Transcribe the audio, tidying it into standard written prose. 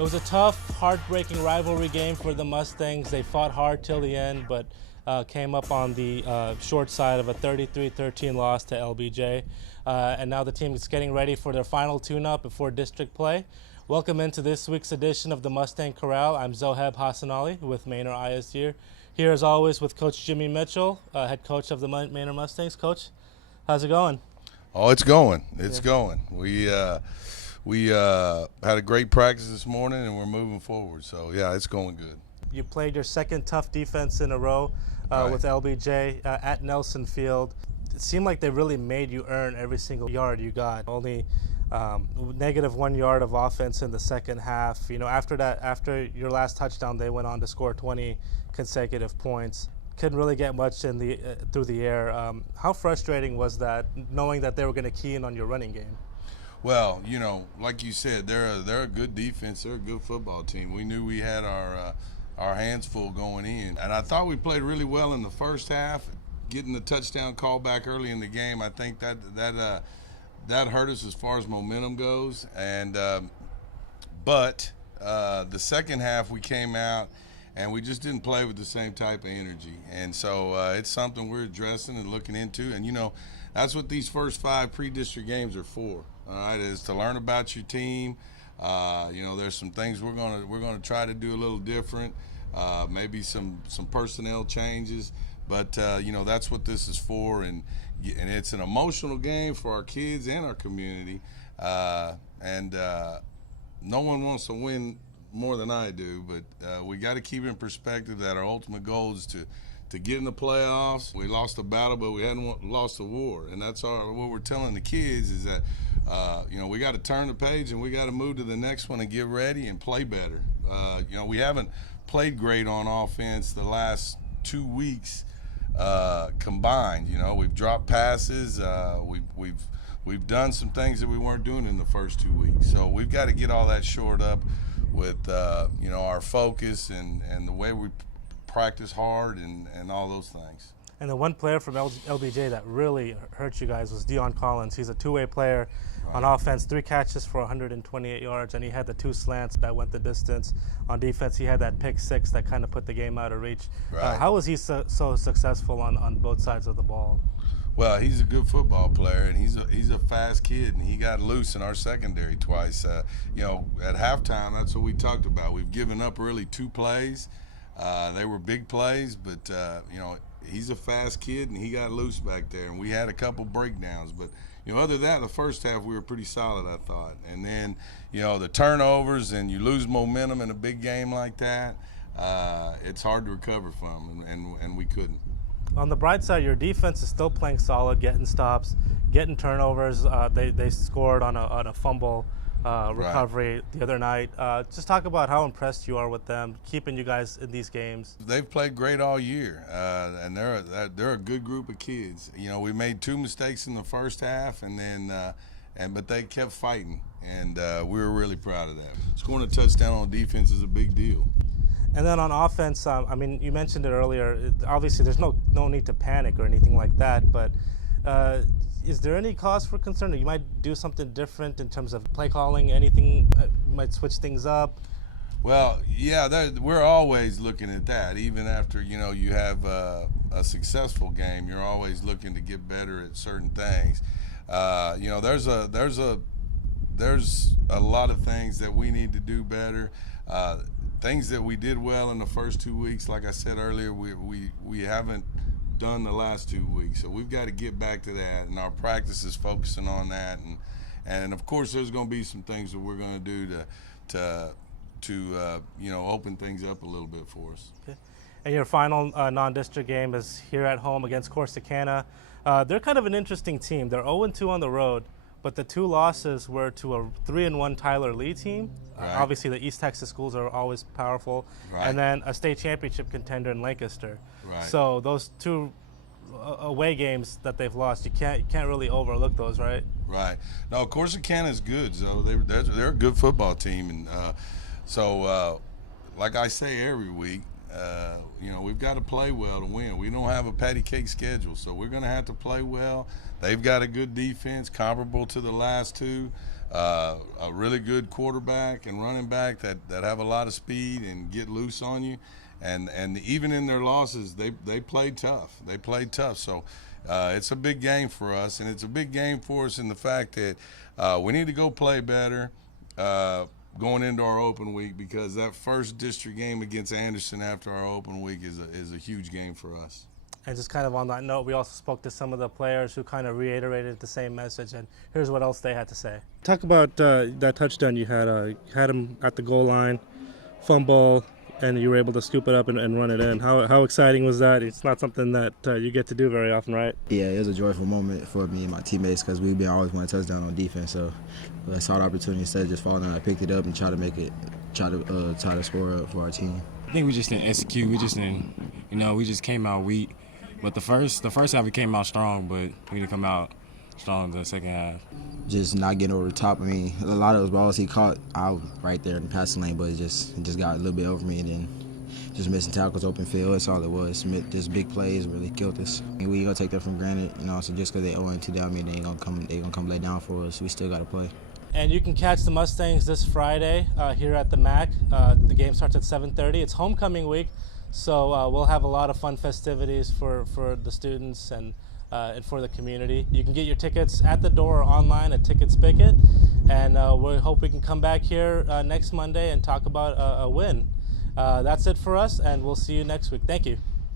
It was a tough, heartbreaking rivalry game for the Mustangs. They fought hard till the end, but came up on the short side of a 33-13 loss to LBJ. And now the team is getting ready for their final tune-up before district play. Welcome into this week's edition of the Mustang Corral. I'm Zoheb Hassanali with Manor ISU. Here as always with Coach Jimmy Mitchell, head coach of the Manor Mustangs. Coach, how's it going? Oh, it's going. It's going. We had a great practice this morning, and we're moving forward. So, yeah, it's going good. You played your second tough defense in a row with LBJ at Nelson Field. It seemed like they really made you earn every single yard you got. Only negative 1 yard of offense in the second half. You know, after your last touchdown, they went on to score 20 consecutive points. Couldn't really get much in the through the air. How frustrating was that, knowing that they were going to key in on your running game? Well, you know, like you said, they're a good defense. They're a good football team. We knew we had our hands full going in, and I thought we played really well in the first half. Getting the touchdown call back early in the game, I think that hurt us as far as momentum goes. And but the second half we came out and we just didn't play with the same type of energy. And so it's something we're addressing and looking into. And you know, that's what these first 5 pre-district games are for. All right, is to learn about your team. You know, there's some things we're gonna try to do a little different. Maybe some personnel changes. But you know, that's what this is for, and it's an emotional game for our kids and our community. And no one wants to win more than I do, but we got to keep in perspective that our ultimate goal is to get in the playoffs. We lost a battle, but we hadn't lost a war, and that's what we're telling the kids is that you know, we got to turn the page and we got to move to the next one and get ready and play better. You know, we haven't played great on offense the last 2 weeks. Combined, you know, we've dropped passes, we've done some things that we weren't doing in the first 2 weeks. So we've got to get all that shored up with you know, our focus and the way we practice hard and all those things. And the one player from LBJ that really hurt you guys was Dion Collins. He's a two-way player on offense, 3 catches for 128 yards, and he had the 2 slants that went the distance. On defense, he had that pick 6 that kind of put the game out of reach. How was he so successful on both sides of the ball? Well, he's a good football player, and he's a fast kid, and he got loose in our secondary twice. You know, at halftime, that's what we talked about. We've given up really 2 plays. They were big plays, but you know, he's a fast kid, and he got loose back there, and we had a couple breakdowns. But you know, other than that, the first half we were pretty solid, I thought. And then, you know, the turnovers and you lose momentum in a big game like that, it's hard to recover from, and we couldn't. On the bright side, your defense is still playing solid, getting stops, getting turnovers. They scored on a fumble recovery the other night. Just talk about how impressed you are with them, keeping you guys in these games. They've played great all year, and they're a good group of kids. You know, we made 2 mistakes in the first half, and then but they kept fighting, and we were really proud of that. Scoring a touchdown on defense is a big deal. And then on offense, I mean, you mentioned it earlier. Obviously, there's no need to panic or anything like that, but is there any cause for concern? You might do something different in terms of play calling, anything, you might switch things up? Well, yeah, we're always looking at that. Even after, you know, you have a successful game, you're always looking to get better at certain things. You know, there's a lot of things that we need to do better. Things that we did well in the first 2 weeks, like I said earlier, we haven't done the last 2 weeks. So we've got to get back to that, and our practice is focusing on that. And of course, there's going to be some things that we're going to do to you know, open things up a little bit for us. Okay. And your final non-district game is here at home against Corsicana. They're kind of an interesting team. They're 0-2 on the road, but the 2 losses were to a 3-1 Tyler Lee team. Obviously, the East Texas schools are always powerful, and then a state championship contender in Lancaster. So those 2 away games that they've lost, you can't really overlook those, right? Right. No, Corsicana is good. So they're a good football team, and so like I say every week, You know, we've got to play well to win. We don't have a patty cake schedule, so we're going to have to play well. They've got a good defense, comparable to the last two. A really good quarterback and running back that have a lot of speed and get loose on you. And even in their losses, they played tough. They played tough. So it's a big game for us, and it's a big game for us in the fact that we need to go play better going into our open week, because that first district game against Anderson after our open week is a huge game for us. And just kind of on that note, we also spoke to some of the players who kind of reiterated the same message, and here's what else they had to say. Talk about that touchdown you had him at the goal line, fumble, and you were able to scoop it up and run it in. How exciting was that? It's not something that you get to do very often, right? Yeah, it was a joyful moment for me and my teammates, because we've been always wanting a touchdown on defense. So I saw the opportunity, instead of just falling down, I picked it up and tried to score up for our team. I think we just didn't execute. We just didn't, we just came out weak. But the first half we came out strong, but we didn't come out strong the second half. Just not getting over the top. I mean, a lot of those balls he caught out right there in the passing lane, but it just got a little bit over me, and then just missing tackles, open field. That's all it was. Just big plays really killed us. We ain't gonna take that for granted, So just because they 0-2 down, they ain't gonna come lay down for us. We still gotta play. And you can catch the Mustangs this Friday here at the MAC. The game starts at 7:30. It's homecoming week, so we'll have a lot of fun festivities for the students and for the community. You can get your tickets at the door or online at Ticket Spigot, and we hope we can come back here next Monday and talk about a win. That's it for us, and we'll see you next week. Thank you.